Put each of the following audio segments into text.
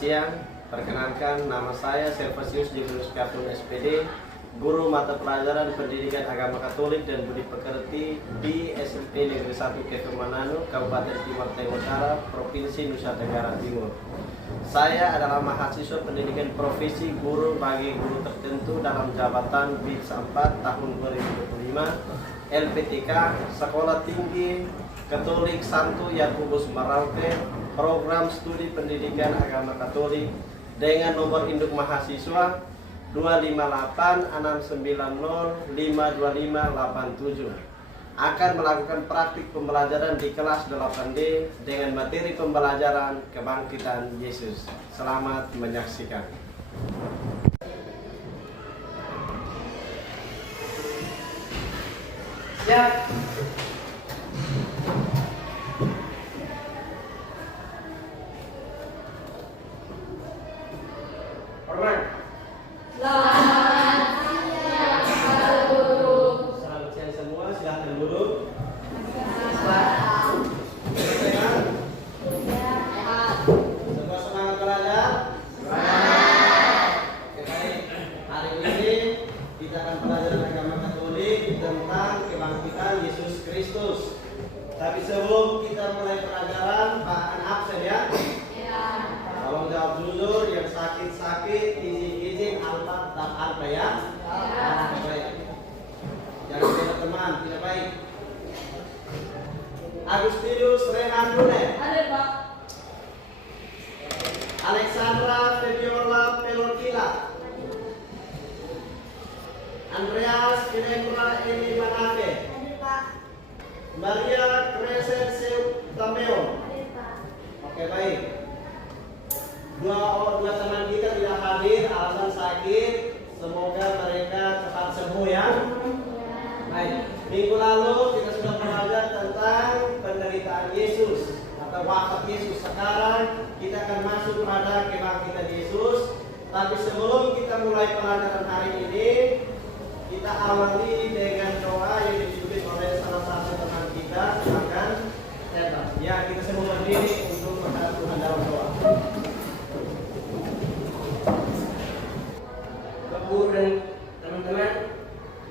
siang. Perkenalkan, nama saya Servasius Julius Kapun SPD, guru mata pelajaran Pendidikan Agama Katolik dan Budi Pekerti di SMP Negeri 1 Keto Mananu, Kabupaten Timur Tengah Utara, Provinsi Nusa Tenggara Timur. Saya adalah mahasiswa pendidikan profesi guru bagi guru tertentu dalam jabatan BIPS 4 tahun 2025, LPTK, Sekolah Tinggi Katolik Santo Yakobus Merauke, program studi pendidikan agama Katolik dengan nomor induk mahasiswa 25869052587 akan melakukan praktik pembelajaran di kelas 8D dengan materi pembelajaran kebangkitan Yesus. Selamat menyaksikan. Siap. Hormat. Selamat siang, Pak Guru. Selamat siang semua, silahkan duduk. Sehat. Semua semangat belajar? Oke, baik. Hari ini kita akan belajar agama Katolik tentang kebangkitan Yesus Kristus. Tapi sebelum kita mulai pelajaran, Pak akan absen ya? Tolong jawab jujur, yang sakit-sakit izin alfa tak alfa ya? Baik. Jangan bela teman, tidak baik. Agustinus Rehan Rune. Ada, Pak. Alexandra Febiola Pelokila. Andreas Kirembra Eli Manabe. Ada, Pak. Maria Crescenseu Tameo. Ada, Pak. Oke, baik. Dua teman kita tidak hadir alasan sakit. Semoga mereka cepat sembuh ya. Baik. Minggu lalu kita sudah belajar tentang penderitaan Yesus atau wafat Yesus. Sekarang kita akan masuk pada kebangkitan Yesus. Tapi sebelum kita mulai pelajaran hari ini, kita awali dengan doa yang dipimpin oleh salah satu teman kita. Silakan. Ya, kita semua berdiri untuk menghadap Tuhan dalam doa. Guru dan teman-teman,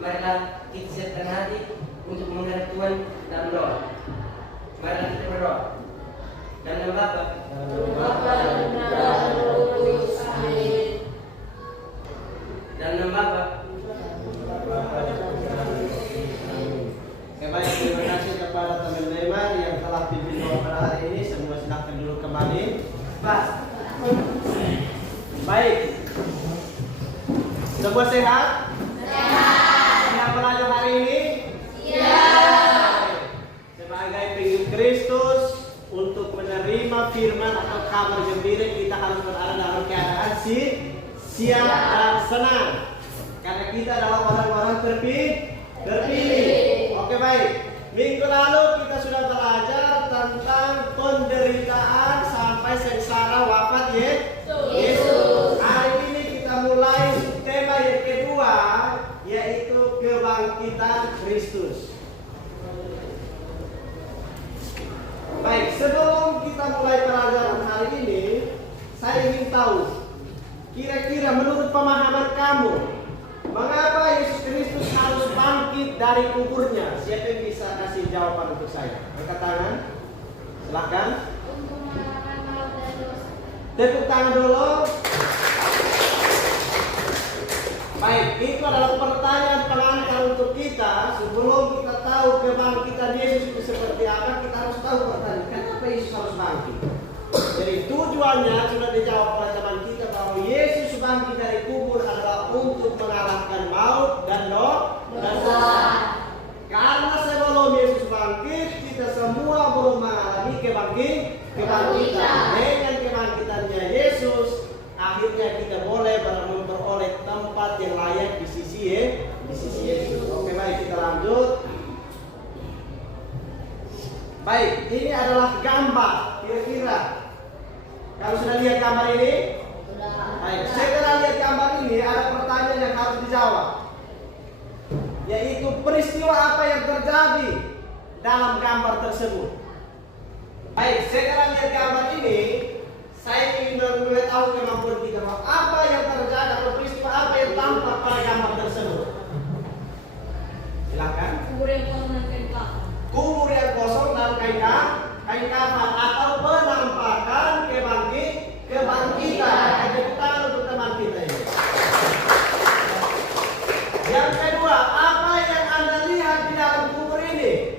marilah kita siapkan hati untuk menghadap Tuhan dalam doa. Marilah kita berdoa. Dan nama Bapa, Bapa dan Putra dan Roh Kudus. Amin. dan nama Bapa, Oke, baik, terima kasih kepada teman-teman yang telah pimpin doa pada hari ini. Semua silakan duduk kembali. Pas. Baik. Semua sehat? Siap belajar hari ini? Sebagai pengikut Kristus, untuk menerima firman atau kabar gembira, kita harus berada dalam keadaan siap dan senang. Karena kita adalah orang-orang terpilih. Oke, baik. Minggu lalu kita sudah belajar tentang penderitaan sampai sengsara wafat Yesus. Hari ini kita mulai tema yang kedua, yaitu kebangkitan Kristus. Baik, sebelum kita mulai pelajaran hari ini, saya ingin tahu, kira-kira menurut pemahaman kamu, mengapa Yesus Kristus harus bangkit dari kuburnya? Siapa yang bisa kasih jawaban untuk saya? Angkat tangan. Silakan. Untuk mengalahkan maut dan dosa. Tepuk tangan dulu. Baik, itu adalah pertanyaan pengantar untuk kita. Sebelum kita tahu kebangkitan Yesus itu seperti apa, kita harus tahu pertanyaan, kenapa Yesus harus bangkit? Jadi tujuannya sudah dijawab oleh teman kita bahwa Yesus bangkit dari kubur adalah untuk mengalahkan maut dan dosa. Karena sebelum Yesus bangkit, kita semua belum mengalami kebangkitan. Dengan kebangkitannya Yesus, akhirnya kita boleh memperoleh tempat yang layak di sisi Yesus. Oke, baik, kita lanjut. Baik, ini adalah gambar. Kira-kira kamu sudah lihat gambar ini? Baik, setelah lihat gambar ini ada pertanyaan yang harus dijawab, yaitu peristiwa apa yang terjadi dalam gambar tersebut. Baik, setelah lihat gambar ini, Saya ingin mengetahui kemampuan kita bahwa apa yang terjadi atau peristiwa apa yang tampak pada gambar tersebut. Silakan. Kubur yang kosong dan kain kafan. Kubur yang kosong dan kain kafan atau penampakan kebangkitan. Tepuk tangan untuk teman kita ini. Yang kedua, apa yang Anda lihat di dalam kubur ini?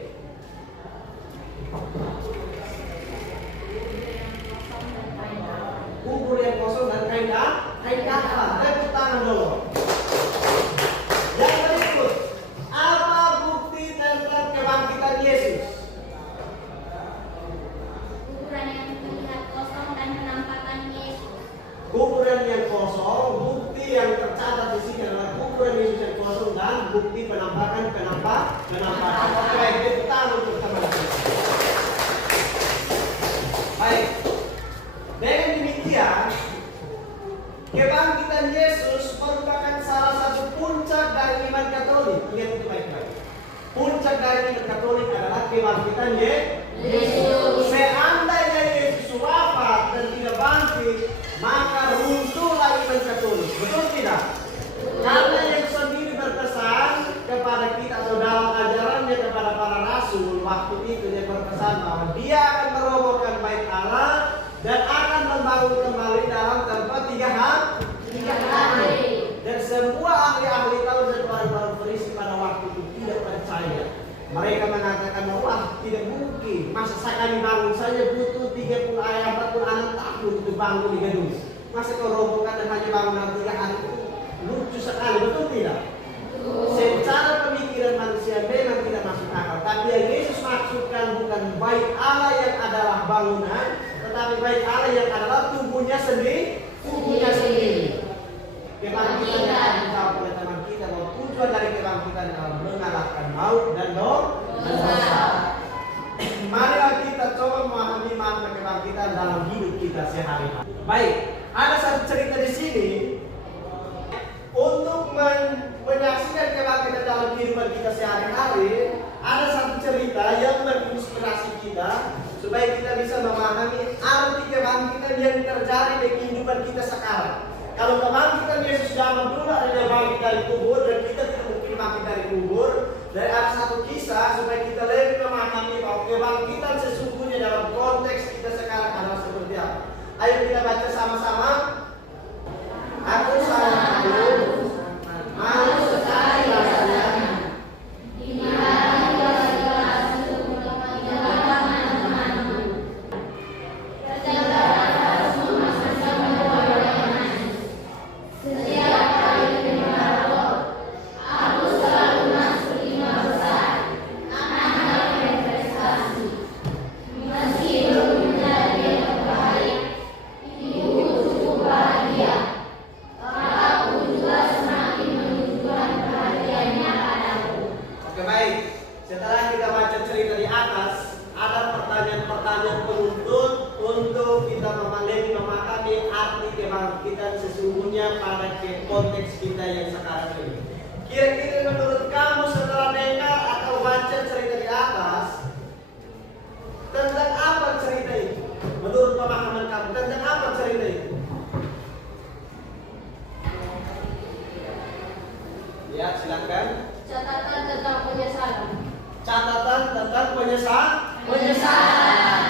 Kubur yang kosong dan kain kafan. Tepuk tangan dulu. Yang berikut, apa bukti tentang kebangkitan Yesus? Kuburan yang terlihat kosong dan penampakan Yesus. Kuburan yang kosong, bukti yang tercatat di sini adalah kuburan Yesus yang kosong dan bukti penampakan. Oke, baik, tepuk tangan untuk teman-teman. Baik. Dengan demikian, kebangkitan Yesus merupakan salah satu puncak dari iman Katolik. Ingat itu baik-baik. Puncak dari iman Katolik adalah kebangkitan Yesus. Seandainya Yesus wafat dan tidak bangkit, maka runtuhlah iman Katolik. Betul tidak? Karena Yesus sendiri berpesan kepada kita atau dalam ajarannya kepada para rasul waktu itu dia berpesan bahwa dia akan merobohkan bait Allah dan akan membangun kembali dalam tempat 3 hari. Dan semua ahli-ahli Taurat dan orang-orang Farisi pada waktu itu tidak percaya. Mereka mengatakan bahwa tidak mungkin. Masa sekali bangun saja butuh 30 ayat 46 tahun untuk bangun di gedung. Masa kau robohkan dan hanya bangun dalam 3 hari? Lucu sekali, betul tidak? Secara pemikiran manusia memang tidak masuk akal. Tapi yang Yesus maksudkan bukan bait Allah yang adalah bangunan, tetapi bait Allah yang adalah tubuhnya sendiri. Kebangkitan yang dijawab oleh teman kita bahwa tujuan dari kebangkitan adalah mengalahkan maut dan dosa. Marilah kita coba memahami makna kebangkitan dalam hidup kita sehari-hari. Baik, ada satu cerita di sini untuk menyaksikan kebangkitan dalam kehidupan kita sehari-hari. Ada satu cerita yang menginspirasi kita supaya kita bisa memahami arti kebangkitan yang terjadi di kehidupan kita sekarang. Kalau kebangkitan Yesus zaman dulu adalah bangkit dari kubur dan kita tidak mungkin bangkit dari kubur. Dan ada satu kisah supaya kita lebih memahami bahwa kebangkitan sesungguhnya dalam konteks kita sekarang adalah seperti apa. Ayo kita baca sama-sama. Aku sangat malu sekali rasanya. Konteks kita yang sekarang ini. Kira-kira menurut kamu setelah dengar atau baca cerita di atas, tentang apa cerita itu? Menurut pemahaman kamu, tentang apa cerita itu? Ya, silakan. Catatan tentang penyesalan. Catatan tentang penyesalan.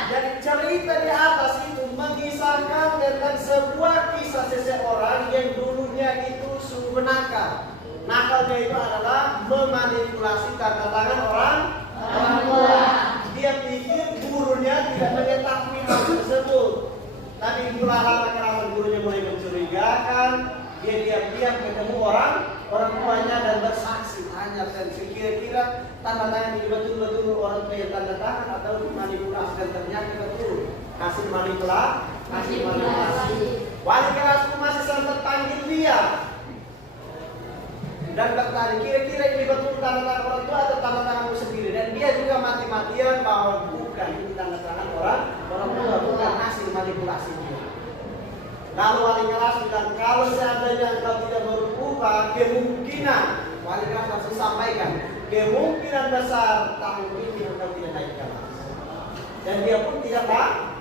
Jadi cerita di atas itu mengisahkan tentang sebuah kisah seseorang yang dulunya itu sungguh nakal. Nakalnya itu adalah memanipulasi tanda tangan orang tua. Dia pikir gurunya tidak mengetahui hal tersebut. Tapi itulah lama-kelamaan gurunya mulai mencurigakan. Dia diam-diam ketemu orang tuanya dan bersaksi. Tanya dan kira-kira tanda tangan ini betul-betul orang tua yang tanda tangan atau manipulasi, dan ternyata betul hasil manipulasi. Wali kelasku masih sempat panggil dia dan bertanya, kira-kira ini betul tanda tangan orang tua atau tanda tanganmu sendiri? Dan dia juga mati-matian bahwa bukan, ini tanda tangan orang tua, bukan hasil manipulasi dia. Lalu wali kelas bilang, kalau seandainya engkau tidak berubah, kemungkinan, wali kelas langsung sampaikan, kemungkinan besar tahun ini engkau tidak naik kelas. Dan dia pun tidak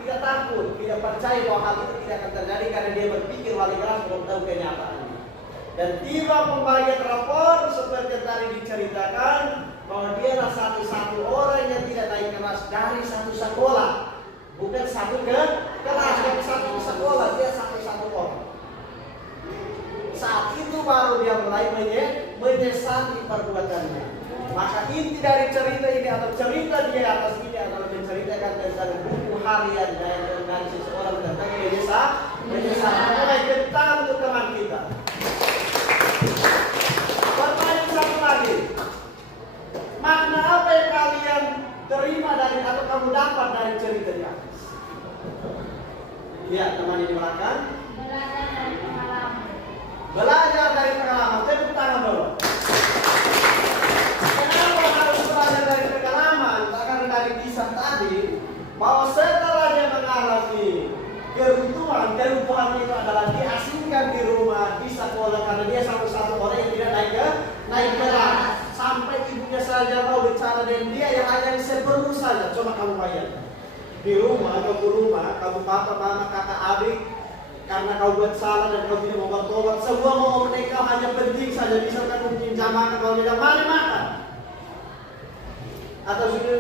tidak takut, tidak percaya bahwa hal itu tidak akan terjadi karena dia berpikir wali keras belum tahu kenyataannya. Dan tiba pembagian rapor seperti yang tadi diceritakan bahwa dia adalah satu-satu orang yang tidak naik kelas dari satu sekolah, bukan satu kelas, tapi satu sekolah, dia satu-satu orang. Saat itu baru dia mulai menyesali perbuatannya. Maka inti dari cerita ini atau cerita di atas ini adalah menceritakan tentang buku harian dan seseorang tentang menyesal. Mulai tentang untuk teman kita. Pertanyaan satu lagi. Makna apa yang kalian terima dari atau kamu dapat dari cerita di atas? Lihat teman di belakang. Belajar dari pengalaman. Tepuk tangan dulu. Kenapa harus belajar dari pengalaman? Karena dari kisah tadi bahwa setelah dia mengalami keruntuhan itu adalah diasingkan di rumah, di sekolah karena dia satu-satu orang yang tidak naik kelas. Sampai ibunya saja mau bicara dengan dia yang hanya seperlu saja. Coba kamu bayangkan. Di rumah, kamu papa, mama, kakak, adik, karena kau buat salah dan kau tidak mau bertobat, semua mau menikah hanya penting saja. Misalkan mungkin jamaah kau bilang mari makan, atau sudah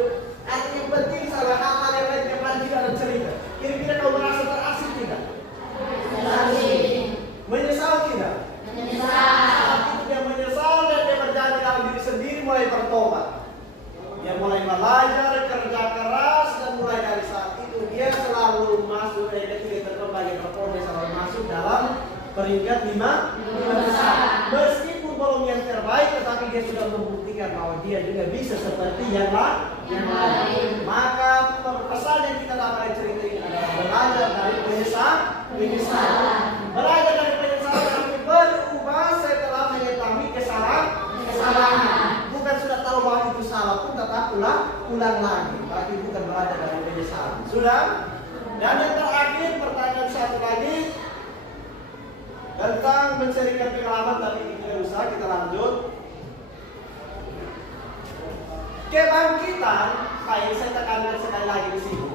yang penting salah hal-hal yang lain yang lain tidak ada cerita. Kira-kira kau merasa terasing tidak? Menyesal tidak? Saat itu dia menyesal dan dia berjanji dalam diri sendiri mulai bertobat. Dia mulai belajar kerja keras dan mulai dari saat itu dia selalu masuk dia selalu masuk dalam peringkat 5 besar. Meskipun belum yang terbaik, tetapi dia sudah membuktikan bahwa dia juga bisa seperti yang lain. Maka pesan yang kita dapat dari cerita ini adalah belajar dari penyesalan. Belajar dari penyesalan tapi berubah setelah mengetahui kesalahan. Bukan sudah tahu bahwa itu salah pun tetap ulang lagi. Berarti bukan belajar dari penyesalan. Sudah? Dan yang terakhir pertanyaan satu lagi tentang menceritakan pengalaman, tapi tidak usah, kita lanjut. Kebangkitan, saya tekankan sekali lagi di sini.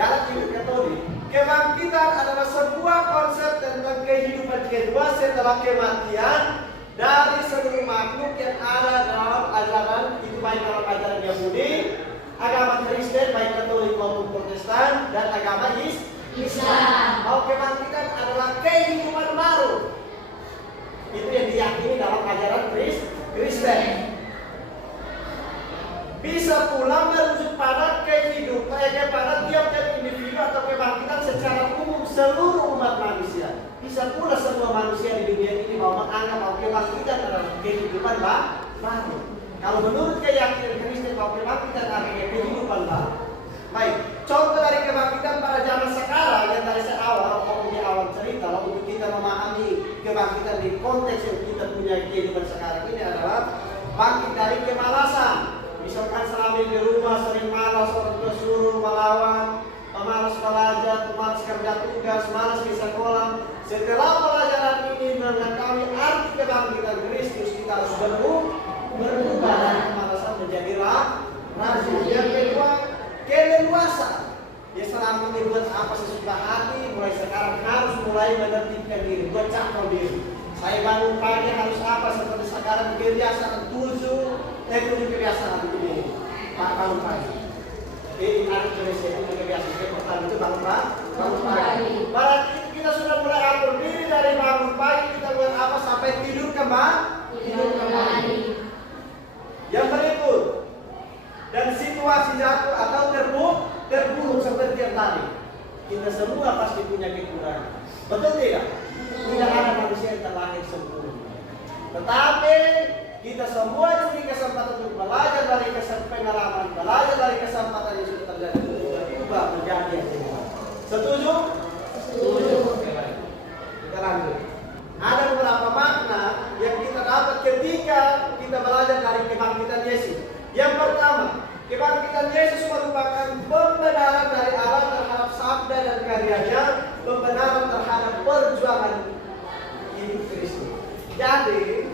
Dalam hidup Katolik, kebangkitan adalah sebuah konsep tentang kehidupan kedua setelah kematian dari seluruh makhluk yang ada dalam ajaran, itu baik dalam ajaran Yahudi, agama Kristen baik Katolik maupun Protestan, dan agama Islam. Bahwa kebangkitan adalah kehidupan baru. Itu yang diyakini dalam ajaran Kristen. Bisa pula merujuk pada kehidupan kepada tiap-tiap individu atau kebangkitan secara umum seluruh umat manusia. Bisa pula semua manusia di dunia ini bahwa menganggap bahwa kebangkitan adalah kehidupan baru. Kalau menurut keyakinan Kristen bahwa kebangkitan adalah kehidupan baru. Baik, contoh dari kebangkitan pada zaman sekarang yang dari awal cerita, untuk kita memahami kebangkitan di konteks yang kita punya kehidupan sekarang ini adalah bangkit dari kemalasan. Misalkan selama di rumah sering malas, orang tua suruh melawan, malas belajar, malas kerja tugas, malas di sekolah. Setelah pelajaran ini mengetahui arti kebangkitan Kristus, kita harus berubah dari kemalasan menjadi rajin. Yang kedua, keleluasan. Dia selama ini buat apa sesuka hati, mulai sekarang harus mulai menertibkan diri, bercakap diri. Saya bangun pagi harus apa seperti sekarang kebiasaan 7 kebiasaan ini. Pak bangun pagi. Ini ada kebiasaan pertama itu bangun pagi. Berarti kita sudah mulai atur diri dari bangun pagi kita buat apa sampai tidur kembali. Yang berikut, dan situasi jatuh atau terburuk seperti yang tadi. Kita semua pasti punya kekurangan. Betul tidak? Tidak ada manusia yang terlahir sempurna. Tetapi kita semua diberi kesempatan untuk belajar dari pengalaman, belajar dari kesempatan yang sudah terjadi untuk berubah menjadi yang lebih baik. Setuju? Setuju. Kita lanjut. Ada beberapa makna yang kita dapat ketika kita belajar dari kebangkitan Yesus. Yang pertama, kebangkitan Yesus merupakan pembenaran dari Allah terhadap sabda dan karyanya, pembenaran terhadap perjuangan hidup Kristus. Jadi,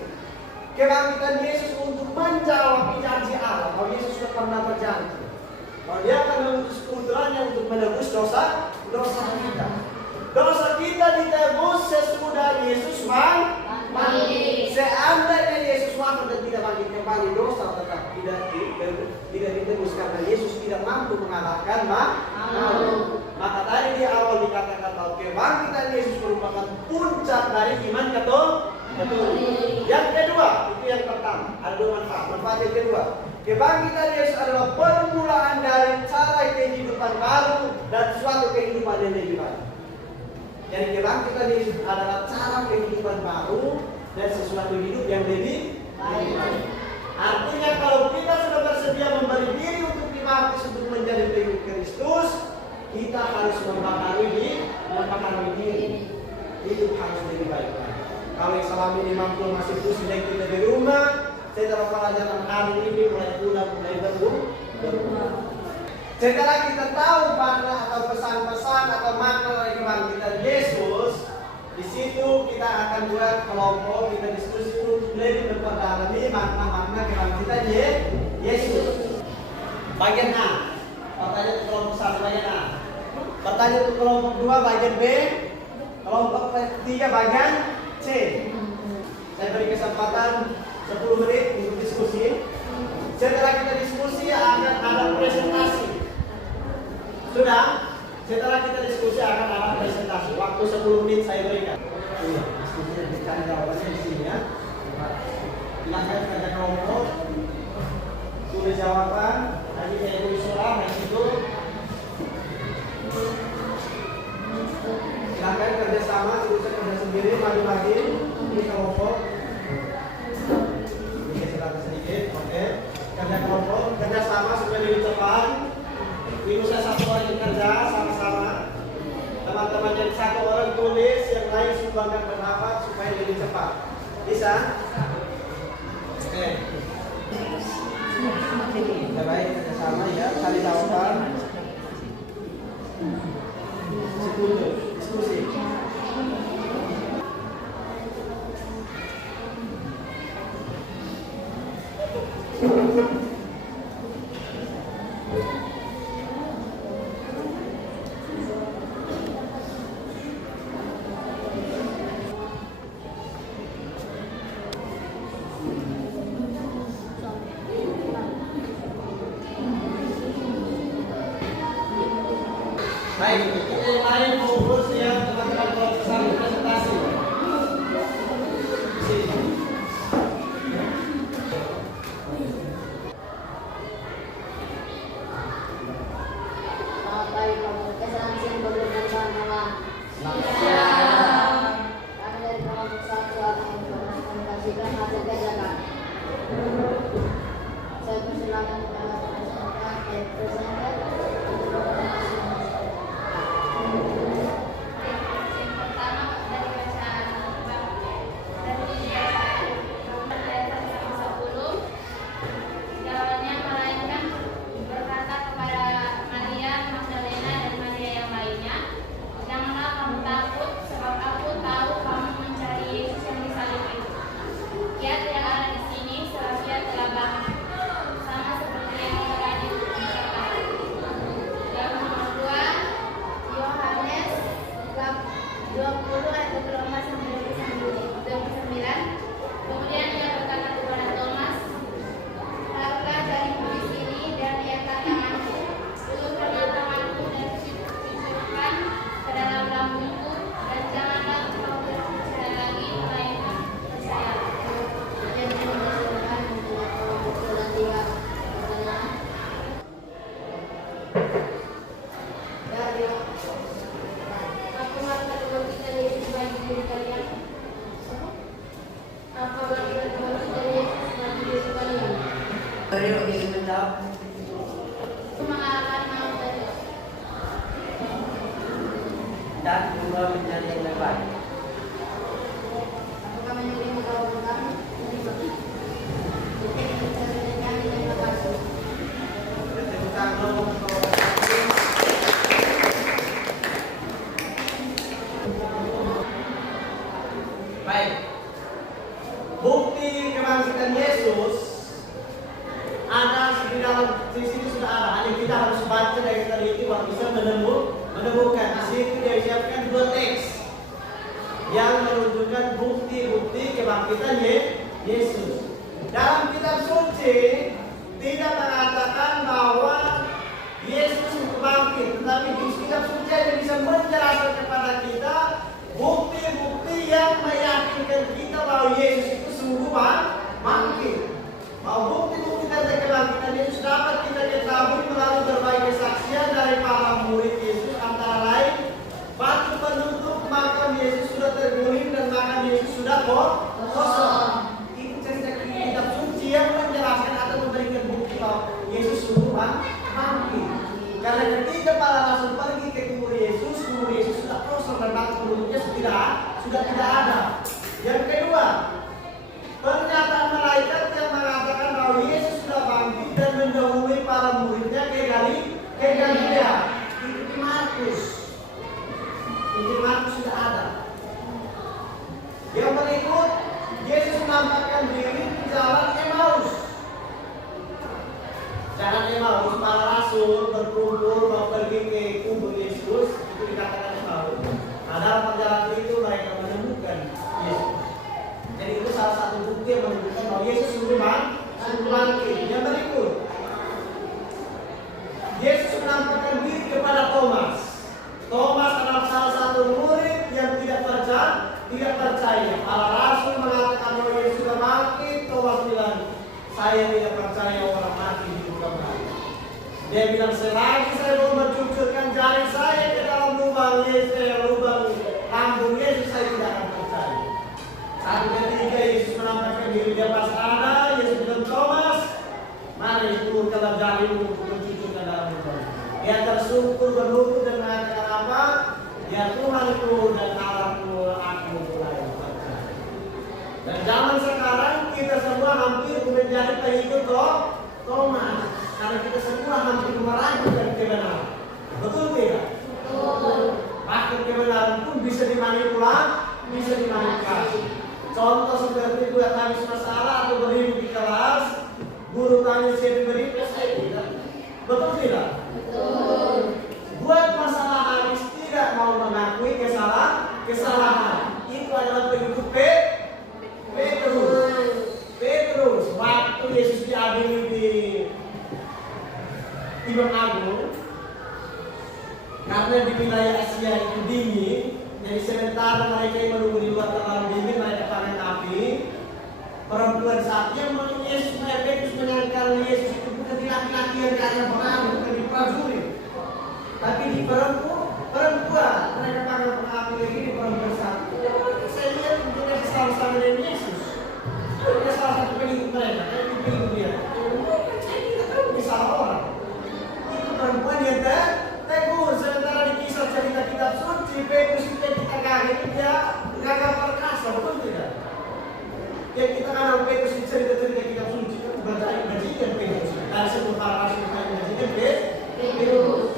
kebangkitan Yesus untuk menjawab janji Allah. Kalau Yesus sudah pernah berjanji, Kalau dia akan mengutus putranya untuk menebus dosa kita. Dosa kita ditebus sesudah Yesus mati. Seandainya Yesus wafat dan tidak bangkit kembali, dosa tetap tidak ditebus karena Yesus tidak mampu mengalahkan maut. Maka tadi di awal dikatakan bahwa kebangkitan Yesus merupakan puncak dari iman Katolik. Yang kedua, itu yang pertama, ada dua manfaat. Manfaat yang kedua, kebangkitan Yesus adalah permulaan dari cara kehidupan baru dan suatu kehidupan yang lebih baik. Jadi kebangkitan Yesus adalah cara kehidupan baru dan sesuatu hidup yang lebih baik. Artinya kalau kita sudah bersedia memberi diri untuk dibaptis untuk menjadi pengikut Kristus, kita harus membakar diri. Hidup harus lebih baik. Kalau yang selama ini mampu masih pusing kita di rumah, saya dapat pelajaran hari ini mulai pulang, mulai berubah. Setelah kita tahu makna atau pesan-pesan atau makna dari kebangkitan Yesus, di situ kita akan buat kelompok, kita diskusi untuk lebih memperdalami makna-makna kebangkitan Yesus. Bagian A, pertanyaan untuk kelompok 1 bagian A. Pertanyaan untuk kelompok 2 bagian B. Kelompok 3 bagian C. Saya beri kesempatan 10 menit untuk diskusi. Setelah kita diskusi akan ada presentasi. Sudah? Setelah kita diskusi akan ada presentasi. Waktu 10 menit saya berikan. Iya, diskusi dan dicari jawabannya di sini ya. Silakan pada kelompok tulis jawaban. Nanti saya tulis surat di situ. Silakan kerjasama, tuliskan kerja sendiri, bagi-bagi di kelompok. Ini silakan sedikit, oke. Kerja kelompok, kerjasama supaya lebih cepat. Ini saya satu orang yang kerja sama-sama. Teman-teman yang satu orang tulis, yang lain sumbangkan pendapat supaya lebih cepat. Bisa? Oke. Baik, kerjasama ya, cari jawaban. Diskusi. Baik, kita yang lain fokus ya teman-teman kalau bersama presentasi. Sini. Bapak Ibu, kesaksian berlebihan malam. Kami dari kelompok 1 akan mempresentasikan hasil kerja. Saya persilakan kepada presenter. Dan berubah menjadi yang lebih baik. Apakah menjadi mengabulkan? Terima kasih. Baik. Bukti kebangkitan Yesus ada di dalam di sini sudah ada. Hanya kita harus baca dan kita teliti baru bisa menemukan. Di situ dia siapkan dua teks yang menunjukkan bukti-bukti kebangkitan Yesus. Dalam kitab suci tidak mengatakan bahwa Yesus bangkit, tetapi di kitab suci hanya bisa menjelaskan kepada kita bukti-bukti yang meyakinkan kita bahwa Yesus itu sungguh bangkit. Bahwa bukti-bukti tentang kebangkitan Yesus dapat kita ketahui melalui berbagai kesaksian dari para murid Yesus, antara lain batu penutup makam Yesus sudah terguling dan makam Yesus sudah kosong. Itu cerita kitab suci yang menjelaskan atau memberikan bukti bahwa Yesus sungguh bangkit. Karena ketika para rasul pergi ke kubur Yesus sudah kosong dan batu penutupnya sudah tidak ada. Yang kedua, pernyataan malaikat yang mengatakan bahwa Yesus sudah bangkit dan mendahului para muridnya ke Galilea. Injil Markus sudah ada. Yang berikut, Yesus menampakkan diri di jalan Emmaus. Jalan Emmaus, para rasul berkumpul mau pergi ke kubur Yesus, itu dikatakan Emmaus. Nah, dalam perjalanan itu mereka menemukan Yesus. Jadi itu salah satu bukti yang menunjukkan bahwa Yesus sungguh bangkit. Yang berikut, Yesus menampakkan diri kepada Thomas. Thomas adalah salah satu murid yang tidak percaya. Para rasul mengatakan bahwa Yesus sudah bangkit. Thomas bilang, saya tidak percaya orang mati hidup kembali. Dia bilang, selagi saya mau mencucurkan jari saya ke dalam lubang lambung Yesus, saya tidak akan percaya. Satu ketika Yesus menampakkan diri dia pas ada, Yesus bilang, Thomas, mana itu kalau jarimu untuk mencucurkan dalam lubang? Dia tersungkur berlutut dan mengatakan apa? Ya Tuhanku dan Allahku, aku mulai percaya. Dan zaman sekarang kita semua hampir menjadi pengikut Thomas, karena kita semua hampir meragukan kebenaran. Betul tidak? Betul. Bahkan kebenaran pun bisa dimanipulasi. Contoh seperti itu, habis masalah atau berdiri di kelas, guru tanya siapa beri, saya tidak. Betul tidak? Betul. Buat masalah habis tidak mau mengakui kesalahan. Itu adalah pengikut Petrus. Waktu Yesus diadili di Timur Agung, karena di wilayah Asia itu dingin, jadi sementara mereka yang menunggu di luar terlalu dingin, mereka panen api. Perempuan saat yang Yesus menyangkal Yesus itu bukan di laki-laki yang karena perang, bukan di prajurit, tapi di perempuan. Mereka pakai api lagi di perempuan saat. Saya lihat dia sama-sama dengan Yesus. Dia salah satu pengikut mereka, dia pengikut dia. Ini salah orang. Itu perempuan yang tegur. Sementara di kisah cerita kitab suci, Petrus itu yang kita kaget, dia gagal perkasa, betul tidak? Yang kita kenal Petrus di cerita-cerita kitab suci, bajingan Petrus. Dan sebelum para rasul yang bajingan Petrus.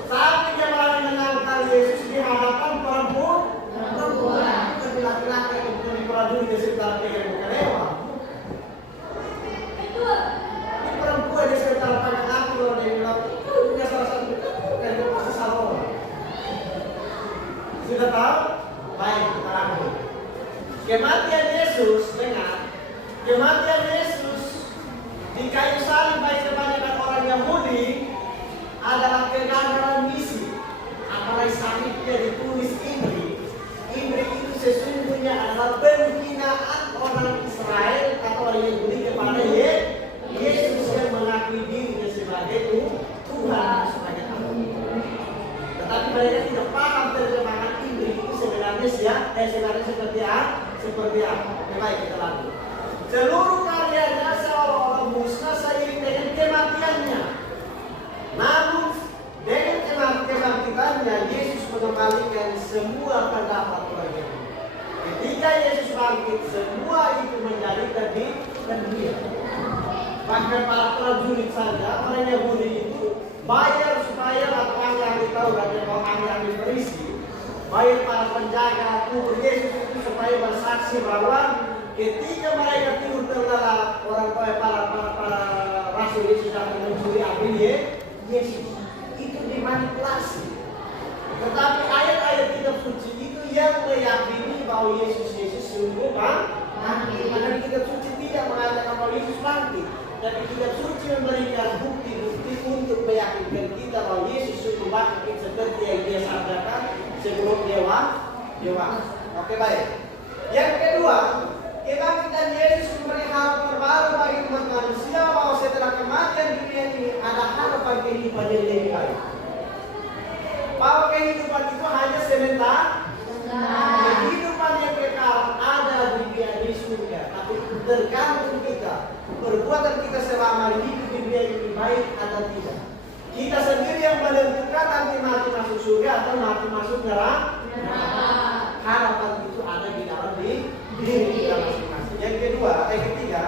Tapi dia malah menangkal Yesus di hadapan perempuan. Bukan laki-laki yang bukan di prajurit di sekitar pegang bukan lewat. Ini perempuan di sekitar pakai api, kalau dia bilang itu juga salah satu dan itu pasti salah orang. Sudah tahu? Baik, kita lanjut. Kematian Yesus, dengar. Kematian Yesus di kayu salib baik kebanyakan orang Yahudi adalah kegagalan misi. Apalagi salibnya ditulis Imri. Imri itu sesungguhnya adalah penghinaan orang Israel atau orang Yahudi kepada Yesus yang mengakui dirinya sebagai Tuhan, sebagai Allah. Tetapi mereka tidak paham terjemahan Imri itu sebenarnya seperti apa. Baik, kita lanjut. Seluruh karyanya seolah-olah musnah seiring dengan kematiannya. Namun dengan kebangkitannya Yesus mengembalikan semua pendapat mereka. Ketika Yesus bangkit, semua itu menjadi terdiam. Bahkan para prajurit saja, orang Yahudi itu bayar supaya atau ahli Taurat dan ahli Farisi, bayar para penjaga kubur Yesus itu supaya bersaksi bahwa ketika mereka tidur terlelap, para rasul palsu Yesus akan mencuri ambil Yesus. Itu dimanipulasi. Tetapi ayat-ayat kitab suci itu yang meyakini bahwa Yesus sungguh bangkit. Karena kitab suci tidak mengatakan bahwa Yesus bangkit, tapi kitab suci memberikan bukti-bukti untuk meyakinkan kita bahwa Yesus sungguh bangkit seperti yang dia sabdakan sebelum dia wafat. Oke, baik. Yang kedua, kebangkitan Yesus memberi harapan baru bagi umat manusia bahwa setelah kematian dunia ini ada harapan kehidupan yang lebih baik. Bahwa kehidupan itu hanya sementara. Kehidupan yang kekal ada di surga, tapi tergantung kita. Perbuatan kita selama hidup di dunia ini baik atau tidak. Kita sendiri yang menentukan nanti mati masuk surga atau mati masuk neraka. Harapan itu ada di dalam diri kita masing-masing. Yang ketiga,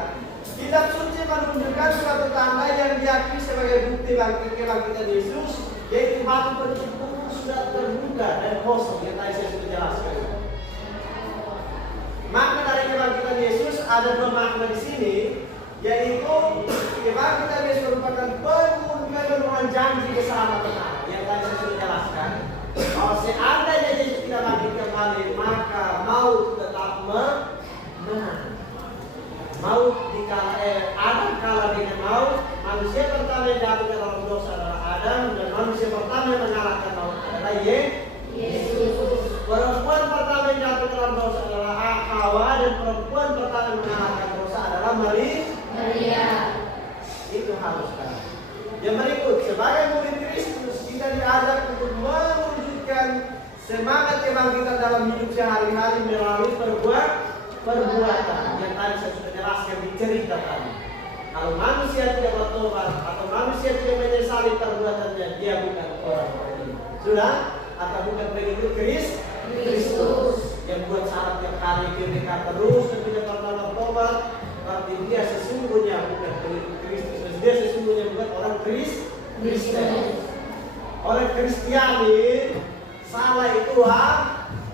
kitab suci menunjukkan suatu tanda yang diyakini sebagai bukti kebangkitan Yesus, yaitu batu penutup sudah terbuka dan kosong yang tadi saya sudah jelaskan. Makna dari kebangkitan Yesus ada dua makna di sini, yaitu kebangkitan Yesus merupakan pemenuhan janji keselamatan yang tadi saya sudah jelaskan. Kalau seandainya Yesus tidak bangkit kembali, maka maut tetap menang. Maut Adam kalah dengan maut. Manusia pertama yang jatuh ke dalam dosa adalah Adam, dan manusia pertama yang mengalahkan maut adalah Yesus. Perempuan pertama yang jatuh ke dalam dosa adalah Hawa, dan perempuan pertama yang mengalahkan dosa adalah Maria. Itu haruskan. Yang berikut, sebagai murid Kristus kita diajak untuk mewujudkan semangat kebangkitan dalam hidup sehari-hari melalui perbuatan yang tadi saya sudah jelaskan di cerita tadi. Kalau manusia tidak bertobat atau manusia tidak menyesali perbuatannya, dia bukan orang beriman. Sudah? Atau bukan pengikut Kristus yang buat syarat yang hari ketika terus dan tidak pernah bertobat, berarti dia sesungguhnya bukan pengikut Kristus. Dia sesungguhnya bukan orang Kristen. Orang Kristiani salah itu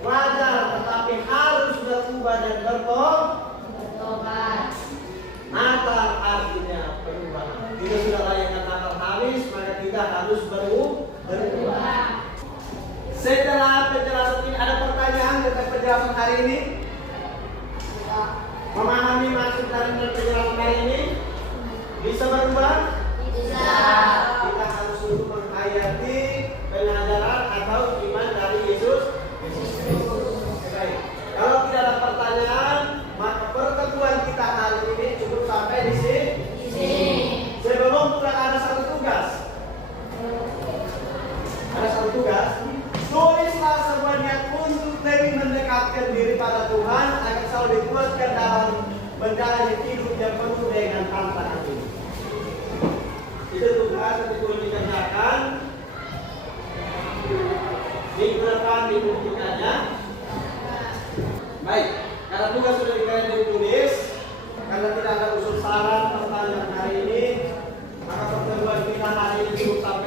wajar, tetapi harus berubah dan bertobat. Natal artinya perubahan. Kita sudah rayakan Natal habis, maka kita harus berubah. Setelah penjelasan ini, ada pertanyaan tentang penjelasan hari ini? Memahami maksud dari penjelasan hari ini? Bisa berubah? Bisa. Kita harus menghayati pengajaran atau iman dari Yesus Kristus. Baik. Kalau tidak ada pertanyaan, maka pertemuan kita hari ini cukup sampai di sini. Sebelum pulang ada satu tugas. Tulislah sebuah niat untuk lebih mendekatkan diri pada Tuhan agar selalu dikuatkan dalam menjalani hidup yang penuh dengan tantangan ini. Itu tugas yang perlu dikerjakan. Minggu depan dibuktikannya. Baik, karena tugas sudah dikalian ditulis, karena tidak ada usul saran pertanyaan hari ini, maka pertemuan kita hari ini cukup sampai